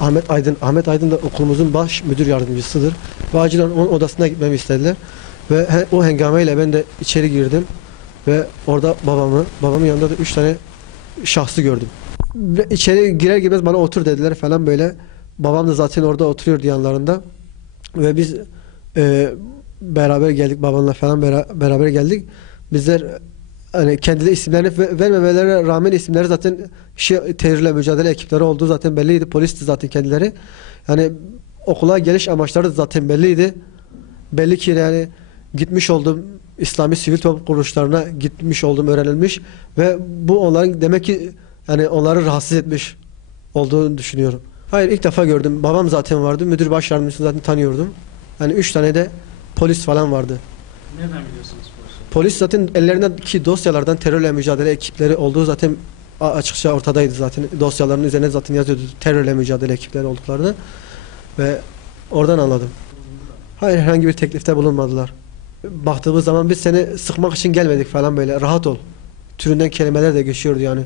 Ahmet Aydın da okulumuzun baş müdür yardımcısıdır. Ve acilen onun odasına gitmemi istediler. Ve o hengameyle ben de içeri girdim. Ve orada babamın yanında da 3 tane şahsı gördüm. Ve içeri girer girmez bana otur dediler falan böyle. Babam da zaten orada oturuyordu yanlarında. Ve biz beraber geldik, babamla falan beraber geldik. Bizler hani kendileri isimlerini vermemelerine rağmen isimleri zaten terörle mücadele ekipleri olduğu zaten belliydi. Polisti zaten kendileri. Yani okula geliş amaçları da zaten belliydi. Belli ki yani gitmiş oldum İslami sivil toplum kuruluşlarına gitmiş oldum öğrenilmiş ve bu onların demek ki yani onları rahatsız etmiş olduğunu düşünüyorum. Hayır, ilk defa gördüm. Babam zaten vardı. Müdür baş yardımcısını zaten tanıyordum. Yani 3 tane de polis falan vardı. Nereden biliyorsunuz polisi? Polis zaten ellerindeki dosyalardan terörle mücadele ekipleri olduğu zaten açıkça ortadaydı zaten. Dosyaların üzerine zaten yazıyordu terörle mücadele ekipleri olduklarını ve oradan anladım. Hayır, herhangi bir teklifte bulunmadılar. Baktığımız zaman biz seni sıkmak için gelmedik falan böyle rahat ol türünden kelimeler de geçiyordu yani.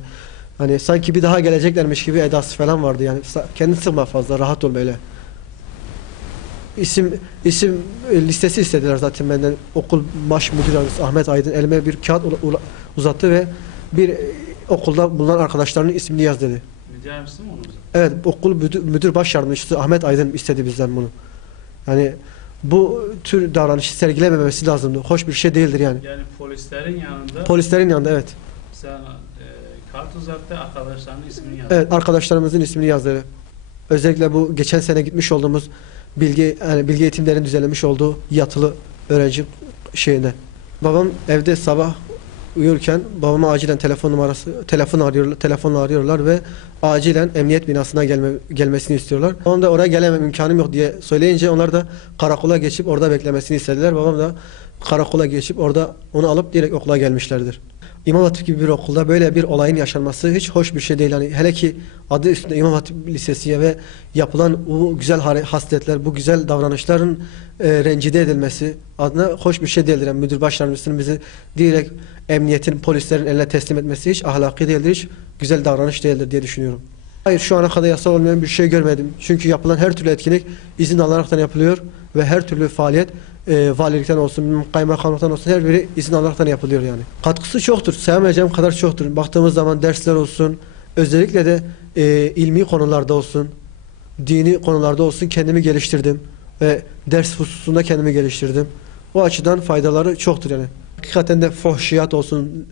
Hani sanki bir daha geleceklermiş gibi edası falan vardı yani. Kendini sıkma fazla, rahat ol böyle. İsim listesi istediler zaten benden. Okul baş müdür yardımcısı Ahmet Aydın elime bir kağıt uzattı ve bir okulda bulunan arkadaşlarının ismini yaz dedi. Müdür yardımcısı mı onu uzattı? Evet, okul müdür baş yardımcısı Ahmet Aydın istedi bizden bunu. Yani bu tür davranışı sergilememesi lazımdı. Hoş bir şey değildir yani. Yani polislerin yanında Polislerin yanında evet. sen kart uzattı, arkadaşlarının ismini yazdı. Evet, arkadaşlarımızın ismini yazdı. Özellikle bu geçen sene gitmiş olduğumuz bilgi eğitimlerin düzenlemiş olduğu yatılı öğrenci şeyine. Babam evde sabah uyurken babama acilen telefonla arıyorlar ve acilen emniyet binasına gelmesini istiyorlar. Onun da oraya gelemem, imkanım yok diye söyleyince onlar da karakola geçip orada beklemesini istediler. Babam da karakola geçip orada onu alıp direkt okula gelmişlerdir. İmam Hatip gibi bir okulda böyle bir olayın yaşanması hiç hoş bir şey değil. Yani hele ki adı üstünde İmam Hatip Lisesi ve yapılan bu güzel hasletler, bu güzel davranışların rencide edilmesi adına hoş bir şey değildir. Yani müdür baş yardımcısının bizi direkt emniyetin, polislerin eline teslim etmesi hiç ahlaki değildir, hiç güzel davranış değildir diye düşünüyorum. Hayır, şu ana kadar yasal olmayan bir şey görmedim. Çünkü yapılan her türlü etkinlik izin alaraktan yapılıyor ve her türlü faaliyet valilikten olsun, kaymakamlıktan olsun her biri izin alaraktan yapılıyor yani. Katkısı çoktur. Sayamayacağım kadar çoktur. Baktığımız zaman dersler olsun, özellikle de ilmi konularda olsun, dini konularda olsun kendimi geliştirdim ve ders hususunda kendimi geliştirdim. O açıdan faydaları çoktur yani. Hakikaten de fuhşiyat olsun,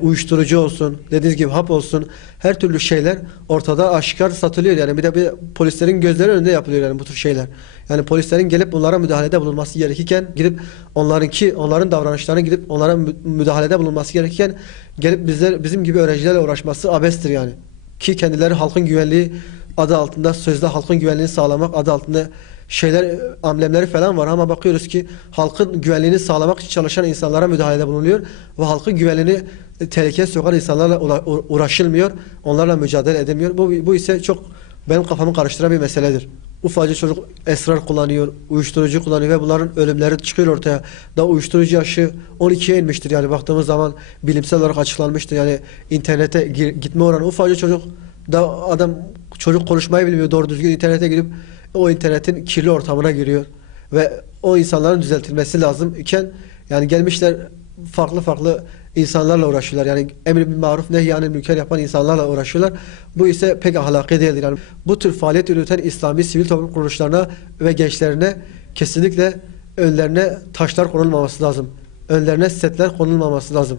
uyuşturucu olsun, dediğiniz gibi hap olsun, her türlü şeyler ortada aşikar satılıyor yani. Bir de polislerin gözleri önünde yapılıyor yani bu tür şeyler. Yani polislerin gelip bunlara müdahalede bulunması gerekirken gidip onların davranışlarına gidip onlara müdahalede bulunması gerekirken gelip bizim gibi öğrencilerle uğraşması abestir yani. Ki kendileri halkın güvenliği adı altında sözde halkın güvenliğini sağlamak adı altında amblemleri falan var ama bakıyoruz ki halkın güvenliğini sağlamak için çalışan insanlara müdahalede bulunuyor ve halkın güvenliğini tehlikeye sokan insanlarla uğraşılmıyor, onlarla mücadele edilmiyor. Bu ise çok benim kafamı karıştıran bir meseledir. Ufacık çocuk esrar kullanıyor, uyuşturucu kullanıyor ve bunların ölümleri çıkıyor ortaya. Daha uyuşturucu yaşı 12'ye inmiştir yani baktığımız zaman bilimsel olarak açıklanmıştır. Yani internete gitme oranı ufacık çocuk çocuk konuşmayı bilmiyor, doğru düzgün internete girip o internetin kirli ortamına giriyor ve o insanların düzeltilmesi lazım iken yani gelmişler farklı insanlarla uğraşıyorlar. Yani emri bil maruf nehyanil münker yapan insanlarla uğraşıyorlar. Bu ise pek ahlaki değildir. Yani bu tür faaliyet yürüten İslami sivil toplum kuruluşlarına ve gençlerine kesinlikle önlerine taşlar konulmaması lazım. Önlerine setler konulmaması lazım.